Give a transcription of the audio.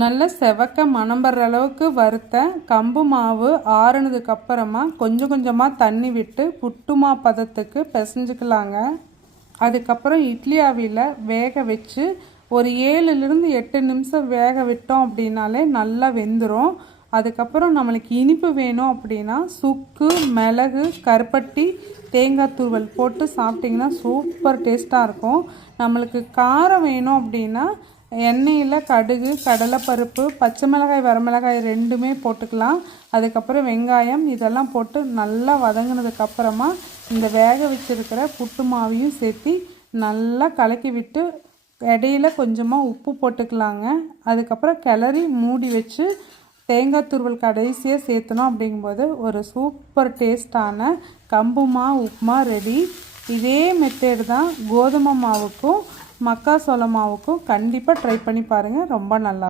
நல்ல செவக்க மணம் வர்ற அளவுக்கு வறுத்த கம்பு மாவு ஆறுனதுக்கப்புறமா கொஞ்சம் கொஞ்சமாக தண்ணி விட்டு புட்டுமா பதத்துக்கு பிசைஞ்சுக்கலாங்க. அதுக்கப்புறம் இட்லி ஆவியில் வேக வச்சு ஒரு 7லிருந்து 8 நிமிஷம் வேக விட்டோம் அப்படின்னாலே நல்லா வெந்துடும். அதுக்கப்புறம் நம்மளுக்கு இனிப்பு வேணும் அப்படின்னா சுக்கு, மிளகு, கருப்பட்டி, தேங்காய் துருவல் போட்டு சாப்பிட்டிங்கன்னா சூப்பர் டேஸ்ட்டாக இருக்கும். நம்மளுக்கு காரம் வேணும் அப்படின்னா எண்ணெயில் கடுகு, கடலைப்பருப்பு, பச்சை மிளகாய், வரமிளகாய் ரெண்டுமே போட்டுக்கலாம். அதுக்கப்புறம் வெங்காயம் இதெல்லாம் போட்டு நல்லா வதங்கினதுக்கப்புறமா இந்த வேக வச்சுருக்கிற புட்டு மாவையும் சேர்த்து நல்லா கலக்கி விட்டு இடையில கொஞ்சமாக உப்பு போட்டுக்கலாங்க. அதுக்கப்புறம் கிளறி மூடி வச்சு தேங்காய் துருவல் கடைசியாக சேர்த்தணும். அப்படிங்கும்போது ஒரு சூப்பர் டேஸ்டான கம்பு உப்புமா ரெடி. இதே மெத்தேடு தான் கோதுமை மாவுக்கும் மக்காசோள மாவுக்கும் கண்டிப்பாக ட்ரை பண்ணி பாருங்கள். ரொம்ப நல்லா